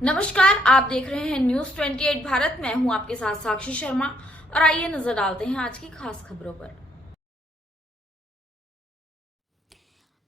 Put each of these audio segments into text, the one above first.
नमस्कार, आप देख रहे हैं न्यूज 28 भारत। मैं हूं आपके साथ साक्षी शर्मा और आइए नजर डालते हैं आज की खास खबरों पर।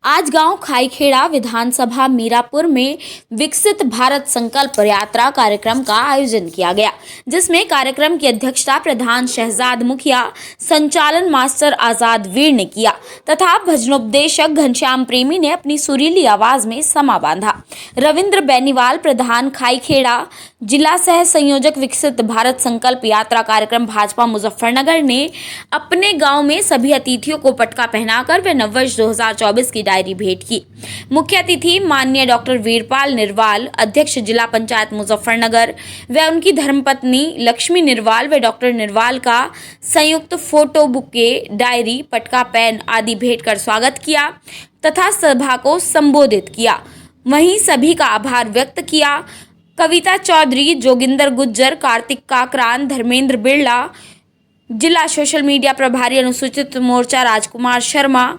आज गांव खाईखेड़ा विधानसभा मीरापुर में विकसित भारत संकल्प यात्रा कार्यक्रम का आयोजन किया गया, जिसमें कार्यक्रम की अध्यक्षता प्रधान शहजाद मुखिया, संचालन मास्टर आजाद वीर ने किया तथा भजनोपदेशक घनश्याम प्रेमी ने अपनी सुरीली आवाज में समा बांधा। रविंद्र बेनीवाल, प्रधान खाईखेड़ा, जिला सह संयोजक विकसित भारत संकल्प यात्रा कार्यक्रम भाजपा मुजफ्फरनगर ने अपने गांव में सभी अतिथियों को पटका पहनाकर व नववर्ष 2024 की डायरी भेंट की। मुख्य अतिथि माननीय डॉक्टर वीरपाल निर्वाल, अध्यक्ष जिला पंचायत मुजफ्फरनगर व उनकी धर्मपत्नी लक्ष्मी निर्वाल व डॉक्टर निर्वाल का संयुक्त फोटो बुके, डायरी, पटका पेन आदि भेंट कर स्वागत किया तथा सभा को संबोधित किया। वहीं सभी का आभार व्यक्त किया। कविता चौधरी, जोगिंदर गुज्जर, कार्तिक काकरान, धर्मेंद्र बिरला, जिला सोशल मीडिया प्रभारी अनुसूचित मोर्चा राजकुमार शर्मा,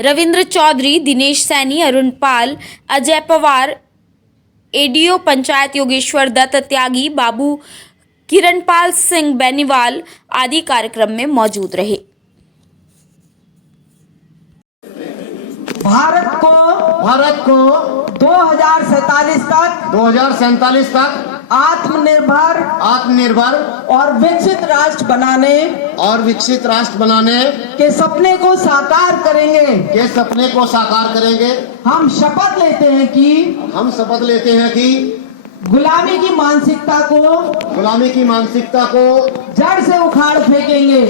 रविंद्र चौधरी, दिनेश सैनी, अरुण पाल, अजय पवार, एडीओ पंचायत योगेश्वर दत्त त्यागी, बाबू किरणपाल सिंह बेनीवाल आदि कार्यक्रम में मौजूद रहे। भारत को 2047 तक आत्मनिर्भर और विकसित राष्ट्र बनाने के सपने को साकार करेंगे। हम शपथ लेते हैं कि गुलामी की मानसिकता को जड़ से उखाड़ फेंकेंगे।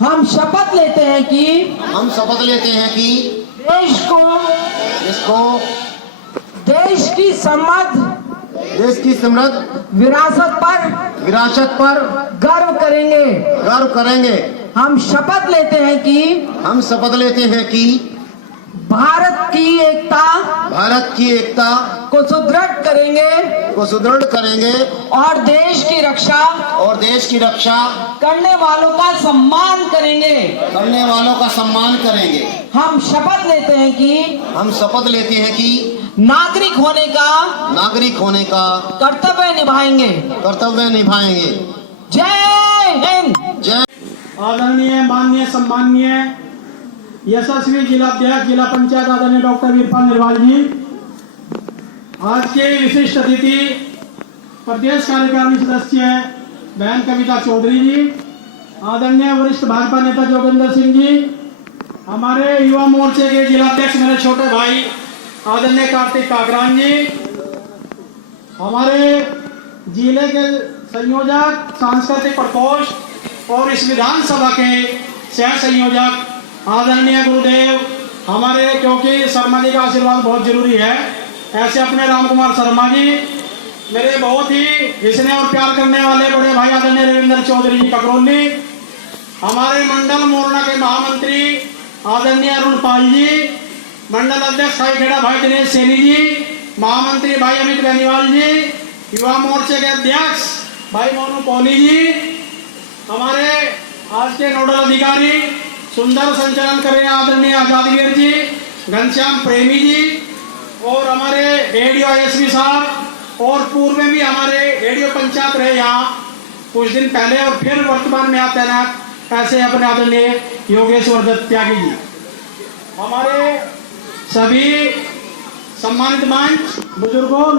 हम शपथ लेते हैं कि देश की समृद्ध विरासत पर गर्व करेंगे। हम शपथ लेते हैं कि भारत की एकता को सुदृढ़ करेंगे और देश की रक्षा करने वालों का सम्मान करेंगे। हम शपथ लेते हैं कि नागरिक होने का कर्तव्य निभाएंगे। जय हिंद। जय। आदरणीय, माननीय, सम्माननीय यशस्वी जिलाध्यक्ष जिला पंचायत आदरणीय डॉक्टर वीरपाल निर्वाल जी, आज के विशिष्ट अतिथि प्रदेश कार्यकारिणी सदस्य बहन कविता चौधरी जी, आदरणीय वरिष्ठ भाजपा नेता जोगिंदर सिंह जी, हमारे युवा मोर्चे के जिलाध्यक्ष मेरे छोटे भाई आदरणीय कार्तिक काकरान जी, हमारे जिले के संयोजक सांस्कृतिक प्रकोष्ठ और इस विधानसभा के सह संयोजक आदरणीय गुरुदेव हमारे, क्योंकि शर्मा जी का आशीर्वाद बहुत जरूरी है, ऐसे अपने राम कुमार शर्मा जी, मेरे बहुत ही स्नेह और प्यार करने वाले बड़े भाई आदरणीय रविंद्र चौधरी जी ककरौली, हमारे मंडल मोरना के महामंत्री आदरणीय अरुण पाल जी, मंडल अध्यक्ष खाईखेड़ा भाई दिनेश सैनी जी, महामंत्री भाई अमित बेनीवाल जी, युवा मोर्चे के अध्यक्ष भाई मोनू पौली जी, हमारे आज के नोडल अधिकारी सुंदर संचालन कर रहे हैं आदरणीय आजाद वीर जी, घनश्याम प्रेमी जी, और हमारे एडीओ एसपी साहब, और पूर्व में भी हमारे एडीओ पंचायत रहे यहाँ कुछ दिन पहले और फिर वर्तमान में आते हैं ऐसे अपने आदरणीय योगेश्वर दत्त त्यागी जी, हमारे सभी सम्मानित मंच, बुजुर्गों,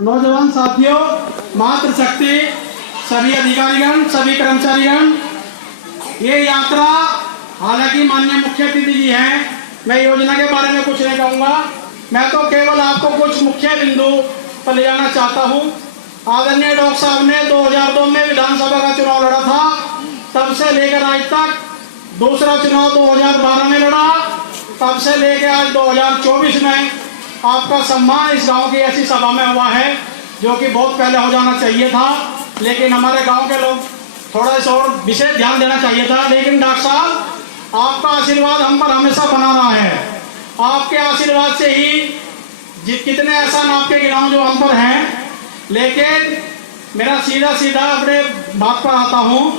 नौजवान साथियों, मातृशक्ति, सभी अधिकारीगण, सभी कर्मचारीगण, ये यात्रा, हालांकि माननीय मुख्य अतिथि जी हैं, मैं योजना के बारे में कुछ नहीं कहूँगा, मैं तो केवल आपको कुछ मुख्य बिंदु पर ले जाना चाहता हूँ। आदरणीय डॉक्टर साहब ने 2002 में विधानसभा का चुनाव लड़ा था, तब से लेकर आज तक दूसरा चुनाव 2012 में लड़ा, तब से लेकर आज 2024 में आपका सम्मान इस गाँव की ऐसी सभा में हुआ है जो कि बहुत पहले हो जाना चाहिए था, लेकिन हमारे गाँव के लोग थोड़ा सा और विशेष ध्यान देना चाहिए था। लेकिन डॉक्टर साहब, आपका आशीर्वाद हम पर हमेशा बना रहा है। आपके आशीर्वाद से ही कितने एहसान आपके गिनाऊं जो हम पर हैं। लेकिन मेरा सीधा अपने बात पर आता हूँ।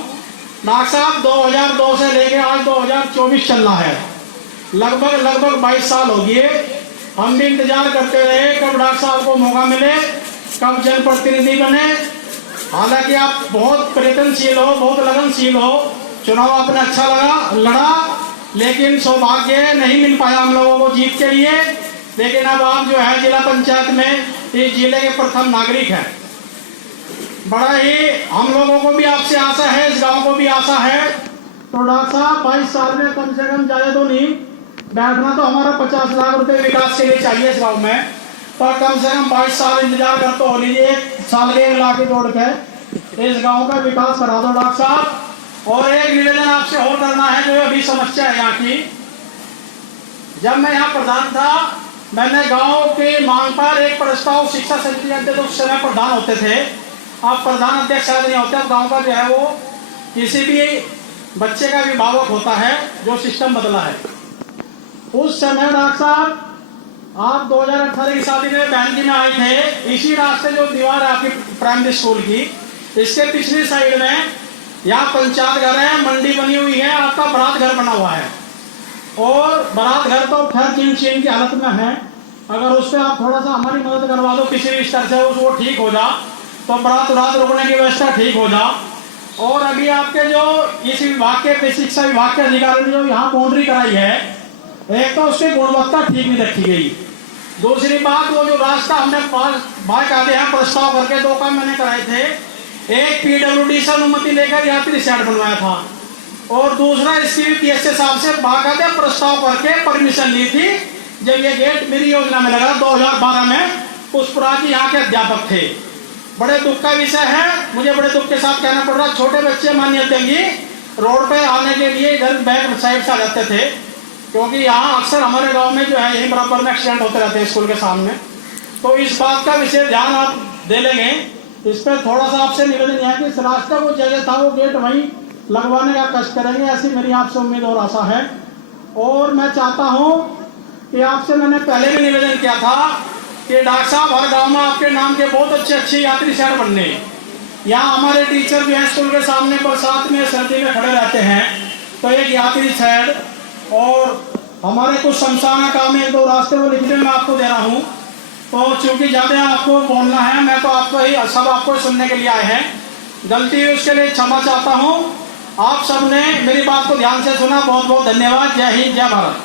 डॉक्टर साहब, 2002 से लेकर आज 2024 चल रहा है, लगभग 22 साल हो गए हम भी इंतजार करते रहे कब डॉक्टर साहब को मौका मिले, कब जनप्रतिनिधि बने। हालांकि आप बहुत प्रयत्नशील हो, बहुत लगनशील हो, चुनाव आपने अच्छा लड़ा, लेकिन सौभाग्य नहीं मिल पाया हम लोगों को जीत के लिए। लेकिन अब आप जो है जिला पंचायत में इस जिले के प्रथम नागरिक हैं। बड़ा ही हम लोगों को भी आपसे आशा है, इस गांव को भी आशा है। तो डॉक्टर साहब 22 साल में कम से कम ज़्यादा तो नहीं बैठना, तो हमारा 50 लाख रुपए विकास के लिए चाहिए इस गाँव में, पर कम से कम 22 साल इंतजार कर तो हो लीजिए, 1 साल के 1 लाख जोड़ के इस गांव का विकास करा दो डॉक्टर साहब। और एक निवेदन आपसे और करना है, जो अभी समस्या है यहाँ की। जब मैं यहाँ प्रधान था, मैंने गांव के मांग पर एक प्रस्ताव शिक्षा समिति के अध्यक्ष उस समय प्रधान होते थे, अब प्रधान अध्यक्ष शायद नहीं होते, अब गाँव का जो है वो किसी भी बच्चे का अभिभावक होता है, जो सिस्टम बदला है। उस समय डॉक्टर साहब आप 2018 की शादी में बैंकी में आए थे, इसी रास्ते जो दीवार है आपकी प्राइमरी स्कूल की, इसके पिछली साइड में यहाँ पंचायत घर है, मंडी बनी हुई है, आपका बारात घर बना हुआ है। और बारात घर तो खैर चीन की हालत में है, अगर उस पर आप थोड़ा सा हमारी मदद करवा दो किसी भी स्तर से, वो ठीक हो जा, तो बारात रुकने की व्यवस्था ठीक हो जा। और अभी आपके जो इस विभाग के शिक्षा विभाग के अधिकारी ने जो यहाँ बाउंड्री कराई है, एक तो उसकी गुणवत्ता ठीक नहीं रखी गई, दूसरी बात वो जो रास्ता हमने बाकायदे यहाँ प्रस्ताव करके 2 काम मैंने कराए थे, एक पीडब्ल्यूडी से अनुमति लेकर यात्री शेड बनवाया था, और दूसरा SCVPSA साहब से बाकायदे प्रस्ताव करके परमिशन ली थी जब ये गेट मेरी योजना में लगा 2012 में। पुष्पराज जी यहाँ के अध्यापक थे। बड़े दुख का विषय है, मुझे बड़े दुख के साथ कहना पड़ रहा, छोटे बच्चे मान्य देंगी रोड पे आने के लिए इधर बैक साइड से आ जाते थे, क्योंकि यहाँ अक्सर हमारे गांव में जो है यही बराबर में एक्सीडेंट होते रहते हैं स्कूल के सामने। तो इस बात का विशेष ध्यान आप दे लेंगे, इस पर थोड़ा सा आपसे निवेदन है कि इस रास्ते को जगह था वो गेट वहीं लगवाने का कष्ट करेंगे, ऐसी मेरी आपसे उम्मीद और आशा है। और मैं चाहता हूँ कि आपसे मैंने पहले भी निवेदन किया था कि डॉक्टर साहब हर गाँव में आपके नाम के बहुत अच्छे यात्री शेड बनने, यहाँ हमारे टीचर भी हैं स्कूल के सामने बरसात में सर्दी में खड़े रहते हैं, तो एक यात्री शेड, और हमारे कुछ शमशाना काम है, 2 रास्ते वो लिखने में आपको दे रहा हूँ। तो चूंकि ज़्यादा आपको बोलना है, मैं तो आपको ही सब आपको सुनने के लिए आए हैं, गलती हुई उसके लिए क्षमा चाहता हूँ। आप सबने मेरी बात को ध्यान से सुना, बहुत बहुत धन्यवाद। जय हिंद, जय भारत।